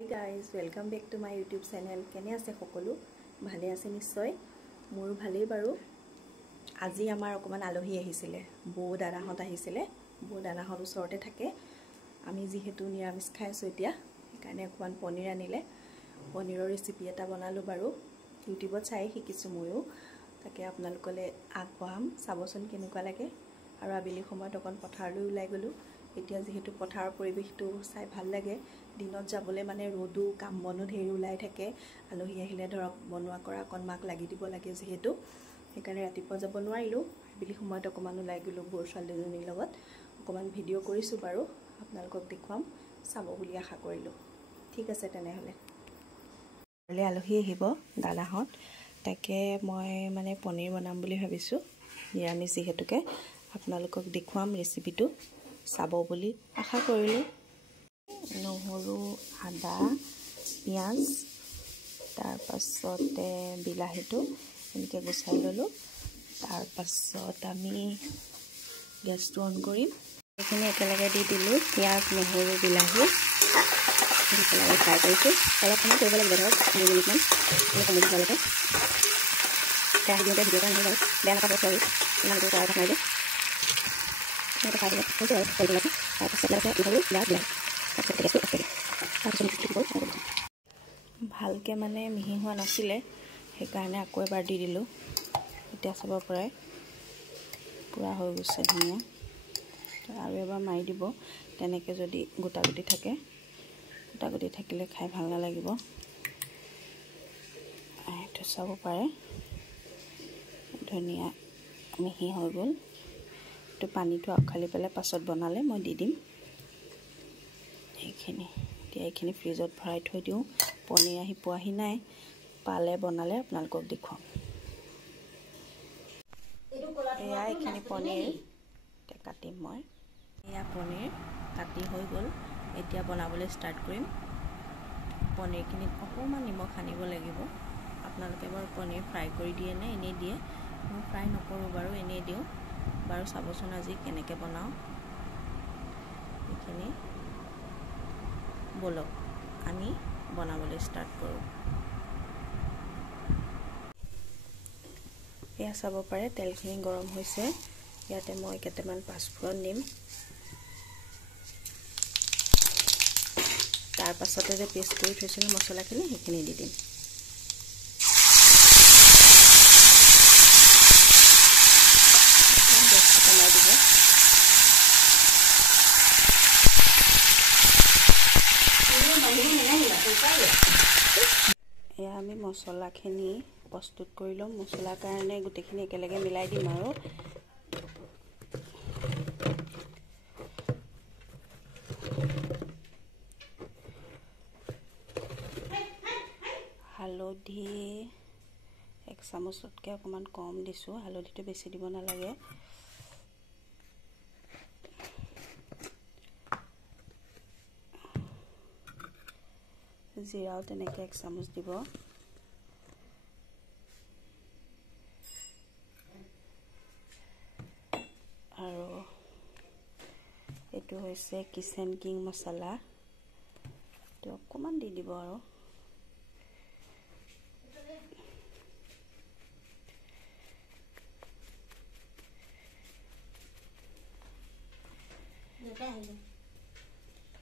Hey guys, welcome back to my YouTube channel. কেনে আছে সকলো ভালে আছে নিশ্চয় মোৰ ভালেই বাৰু আজি আমাৰ অকমান আলহী আহিছিলে বৌ দাদাহত আহিছিলে বৌ দাদাহত ওচৰতে থাকে আমি যেহেতু নিৰামিষ খাইছো এতিয়া সেইকাৰণে অকমান পনীৰ আনিলে পনীৰৰ ৰেচিপি এটা বনালো বাৰু ইউটিউবত চাই শিকিছো ময়ো তাকে আপোনালোকলে আগবঢ়াম চাবচোন কেনেকুৱা লাগে আৰু আবেলি সময়ত অকন পথাৰলৈ ওলাই গলো এতিয়া যেহেতু পথাৰৰ পৰিবেশটো চাই ভাল লাগে দিনত যাবলৈ মানে ৰদু কাম বনো ধেৰ ওলাই থাকে আলহী আহিলে ধৰক বনোৱা কৰা অকন মাক লাগি দিব লাগে যেহেতু সেইকাৰণে ৰাতিপুৱা যাব নোৱাৰিলো আবেলি সময়ত অকমান ওলাই গলো বৰ ছোৱালীজনীৰ লগত অকমান ভিডিঅ' কৰিছো বাৰু আপোনালোকক দেখুৱাম চাব বুলি আশা কৰিলো ঠিক আছে তেনেহলে আলহী আহিব দাদাহত তাকে মই মানে পনীৰ বনাম বুলি ভাবিছো নিৰামিষ যেহেতুকে আপোনালোকক দেখুৱাম ৰেচিপিটো চাব বুলি আশা কৰিলো নহৰু আদা পিয়াজ তাৰ পাছতে বিলাহীটো এনেকৈ গুছাই ললো তাৰ পাছত আমি গেছটো অন কৰিম এখানে একেলগে দি দিলো পিয়াজ নহৰু বিলাহী একেলগে ফ্ৰাই কৰিছো অলপ সময় কৰিব লাগিব ধৰক 2 মিনিটমান কমি দিব লাগে তাৰ ভিতৰতে ভিডিঅ'টা আনি লওক বেয়া নাপাব সৰি ইমান দূৰ কৰা নাই যে এটা খাই দিলে ওকে কৰি দিলে তাৰ পাছত লাগে নহৰু বিলাহী তাৰপিছত গেছটো অফ কৰি ভালকে মানে মিহি হোৱা নাছিলে সেইকাৰণে আকৌ এবাৰ দি দিলো এতিয়া চাব পৰাই পুৰা হৈ গৈছে ধুনীয়া আৰু এবাৰ মাৰি দিব তেনেকে যদি গোটা গুটি থাকে গোটা গুটি থাকিলে খাই ভাল নালাগিব এইটো চাব পাৰে ধুনীয়া মিহি হৈ গ'ল তো পানীটো আখালি পেলাই পাছত বনালে মই দি দিম এইখিনি ফ্ৰিজত ভৰাই থৈ দিও পনীৰ আহি পোৱাহি নাই পালে বনালে আপোনালোকক দেখুৱাম এয়া এইখিনি পনীৰ কাটিম মই এয়া পনীৰ কাটি হৈ গ'ল এতিয়া বনাবলৈ ষ্টাৰ্ট কৰিম পনীৰখিনিত অকণমান নিমখ সানিব লাগিব আপোনালোকে বাৰু পনীৰ ফ্ৰাই কৰি দিয়ে নে এনেই দিয়ে মই ফ্ৰাই নকৰোঁ বাৰু এনেই দিওঁ বাৰু চাবচোন আজি কেনেকৈ বনাওঁ এইখিনি বলক আমি বনাবলৈ ষ্টাৰ্ট কৰোঁ এয়া চাব পাৰে তেলখিনি গৰম হৈছে ইয়াতে মই কেইটামান পাঁচফোৰণ দিম তাৰ পাছতে যে পেষ্ট কৰি থৈছিলোঁ মছলাখিনি সেইখিনি দি দিম এয়া আমি মছলাখিনি প্ৰস্তুত কৰি লম মছলাৰ কাৰণে গোটেইখিনি একেলগে মিলাই দিম আৰু হালধি 1 চামুচতকৈ অকমান কম দিছো হালধিটো বেছি দিব নালাগে জিৰাও তেনেকৈ 1 চামুচ দিব আৰু এইটো হৈছে কিচেন কিং মছলা তো অকমান দি দিব আৰু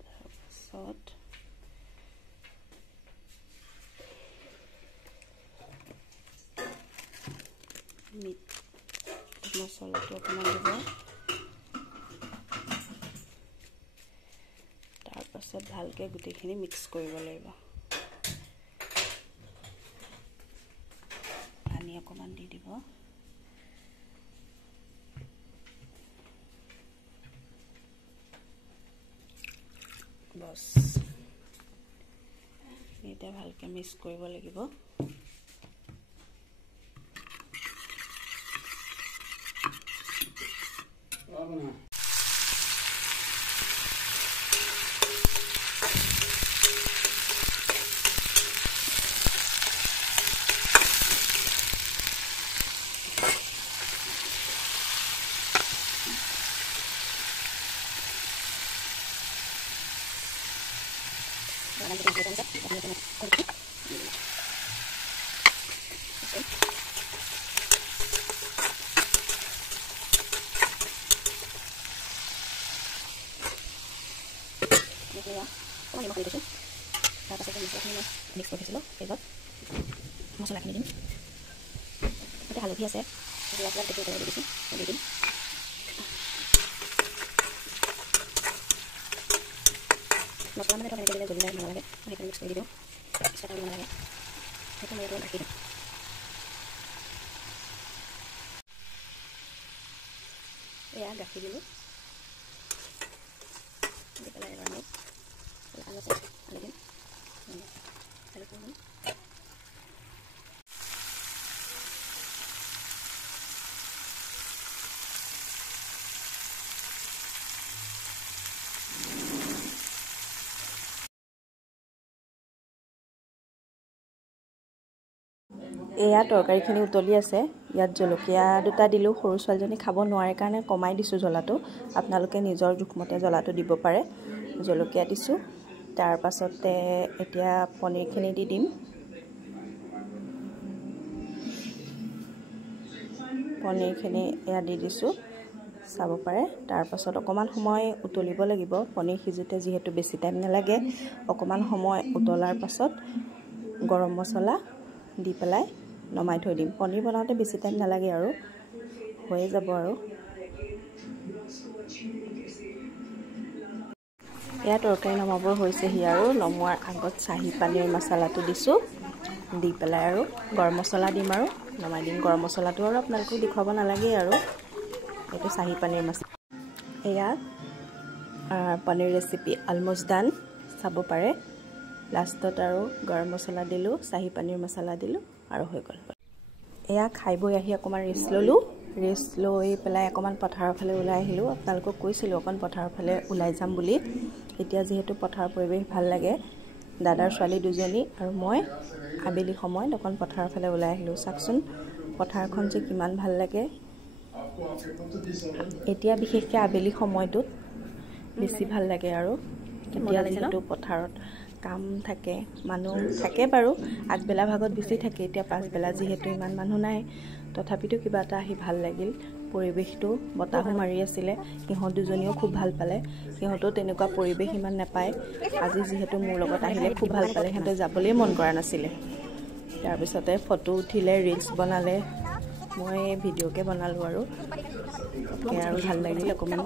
তাৰপাছত মিট মছলাটো অকণমান দিব তাৰপাছত ভালকৈ গোটেইখিনি মিক্স কৰিব লাগিব পানী অকণমান দি দিব বস এতিয়া ভালকৈ মিক্স কৰিব লাগিব মছলাখিনি দিম তাতে হালধি আছে দিছোঁ দি দিম মছলা মানে এনেকৈ দিলে জ্বলি যায় নালাগে সেইখিনি মিক্স কৰি দিওঁ ষ্টাৰ্ট কৰিব নালাগে সেইটো মই ৰাখি দিম এয়া গাখীৰ দিলোঁ দি পেলাই এবাৰ আমি আলু দিম আৰু কৰিম এয়া তৰকাৰীখিনি উতলি আছে ইয়াত জলকীয়া দুটা দিলোঁ সৰু ছোৱালীজনী খাব নোৱাৰে কাৰণে কমাই দিছোঁ জ্বলাটো আপোনালোকে নিজৰ জোখমতে জ্বলাটো দিব পাৰে জলকীয়া দিছোঁ তাৰ পাছতে এতিয়া পনীৰখিনি দি দিম পনীৰখিনি এয়া দি দিছোঁ চাব পাৰে তাৰ পাছত অকমান সময় উতলিব লাগিব পনীৰ সিজোতে যিহেতু বেছি টাইম নালাগে অকমান সময় উতলাৰ পাছত গৰম মছলা দি পেলাই নমাই থৈ দিম পনীৰ বনাওঁতে বেছি টাইম নালাগে আৰু হৈয়ে যাব আৰু এয়া তৰকাৰী নমাবৰ হৈছেহি আৰু নমোৱাৰ আগত চাহী পানীৰ মছলাটো দিছোঁ দি পেলাই আৰু গৰম মছলা দিম আৰু নমাই দিম গৰম মছলাটো আৰু আপোনালোকক দেখুৱাব নালাগে আৰু এইটো চাহী পানীৰ মছলা এয়া পনীৰ ৰেচিপি অলমষ্ট ডান চাব পাৰে লাষ্টত আৰু গৰম মছলা দিলোঁ চাহী পানীৰ মছলা দিলোঁ আৰু হৈ গ'ল এয়া খাই বৈ আহি অকণমান ৰেষ্ট ল'লোঁ ৰেষ্ট লৈ পেলাই অকণমান পথাৰৰ ফালে ওলাই আহিলোঁ আপোনালোকক কৈছিলোঁ অকণ পথাৰৰ ফালে ওলাই যাম বুলি এতিয়া যিহেতু পথাৰৰ পৰিৱেশ ভাল লাগে দাদাৰ ছোৱালী দুজনী আৰু মই আবেলি সময়ত অকণ পথাৰৰ ফালে ওলাই আহিলোঁ চাওকচোন পথাৰখন যে কিমান ভাল লাগে এতিয়া বিশেষকৈ আবেলি সময়টোত বেছি ভাল লাগে আৰু এতিয়া যিহেতু পথাৰত কাম থাকে মানুহ থাকে বাৰু আগবেলা ভাগত বেছি থাকে এতিয়া পাছবেলা যিহেতু ইমান মানুহ নাই তথাপিতো কিবা এটা আহি ভাল লাগিল পৰিৱেশটো বতাহো মাৰি আছিলে সিহঁত দুজনীও খুব ভাল পালে সিহঁতেও তেনেকুৱা পৰিৱেশ ইমান নাপায় আজি যিহেতু মোৰ লগত আহিলে খুব ভাল পালে সিহঁতে যাবলৈ মন কৰা নাছিলে তাৰপিছতে ফটো উঠিলে ৰিলছ বনালে মই ভিডিঅ'কে বনালোঁ আৰু ভাল লাগিল অকণমান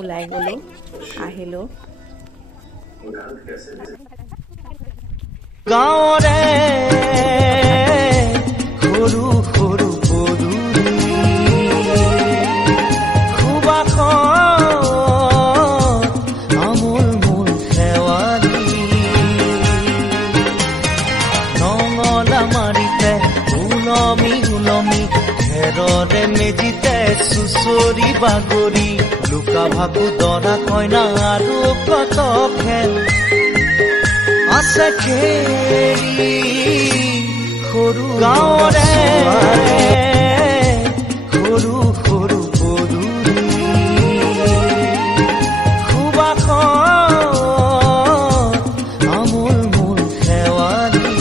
ওলাই গ'লোঁ আহিলোঁ গাঁৱৰে সৰু সৰু পদূলি সুবাসত আমোল মোল শেৱালি নঙলা মাৰিতে উলমি উলমি ঘেৰৰে মেজিতে চুচৰি বাগৰি লুকা ভাগু দৰা কইনা আৰু কত খেল আছে খেৰি সৰু গাঁৱৰে সৰু সৰু পদূলি সুবাসত আমোল মোল শেৱালি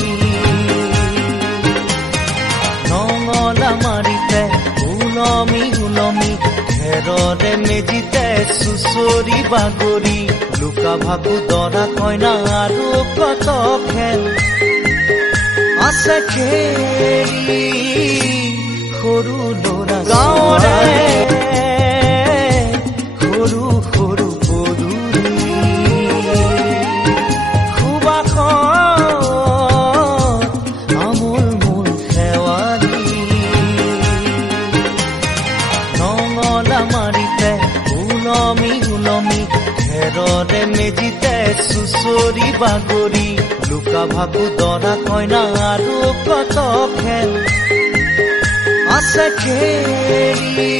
নঙলা মাৰিতে উলমি উলমি ঘেৰৰে মেজিতে চুচৰি বাগৰি লুকা ভাগু দৰা কইনা আৰু কত খেল আছে খেৰি সৰু দৰা গাঁৱৰে সৰু সৰু পদূলি সুবাসত আমোল মোল শেৱালি নঙলা মাৰিতে উলমি উলমি ঘেৰৰে মেজিতে চুচৰি বাগৰি লুকা ভাগু দৰা কইনা আৰু কত খেল আছে খেৰি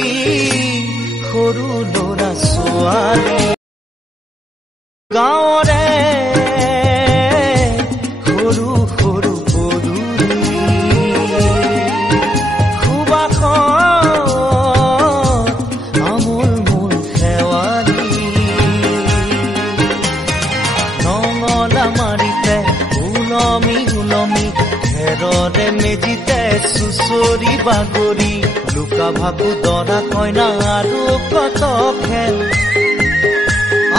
সৰু দৰা ছোৱালী গাঁৱৰে সৰু সৰু পদূলি সুবাসত আমোল মোল শেৱালি নঙলা মাৰিতে খেৰৰে মেজিতে চুচৰি বাগৰি লুকা ভাকু দৰা কইনা আৰু কত খেল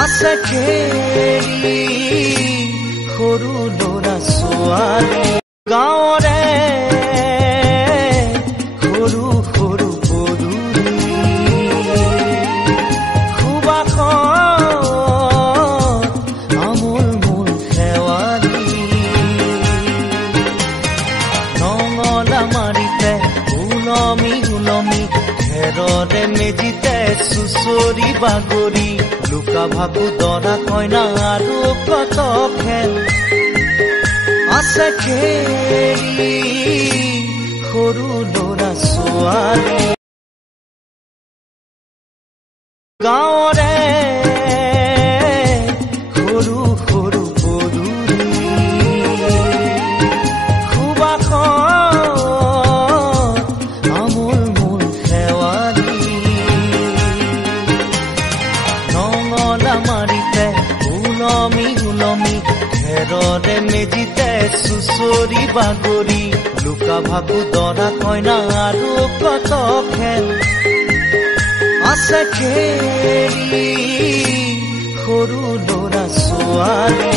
আছে খেৰি সৰু ল'ৰা ছোৱালী গাঁৱৰে সৰু সৰু পদূলি সুবাস আমোল মোল শেৱালি নঙলা মাৰিতে উলমি উলমি খেৰৰে মেজিতে চুচৰি বাগৰি লুকা ভাকু দৰা কইনা আৰু কত খেল আছে খেৰি সৰু ল'ৰা ছোৱালী গাঁৱৰে সৰু সৰু পদূলি সুবাস আমোল মোল শেৱালি নঙলা মাৰিতে উলমি উলমি খেৰৰে মেজিতে চুচৰি বাগৰি লুকা ভাকু দৰা কইনা আৰু কত খেল আছে খেৰি সৰু ল'ৰা ছোৱালী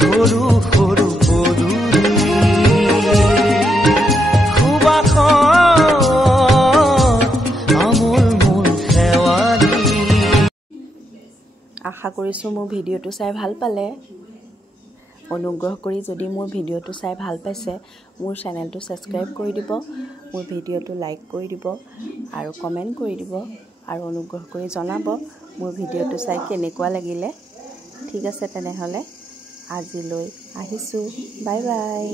সৰু সৰু পদূলি সুবাস আমোল মোল শেৱালি আশা কৰিছোঁ মোৰ ভিডিঅ'টো চাই ভাল পালে অনুগ্ৰহ কৰি যদি মোৰ ভিডিঅ'টো চাই ভাল পাইছে মোৰ চেনেলটো ছাবস্ক্ৰাইব কৰি দিব মোৰ ভিডিঅ'টো লাইক কৰি দিব আৰু কমেণ্ট কৰি দিব আৰু অনুগ্ৰহ কৰি জনাব মোৰ ভিডিঅ'টো চাই কেনেকুৱা লাগিলে ঠিক আছে তেনেহ'লে আজিলৈ আহিছোঁ বাই বাই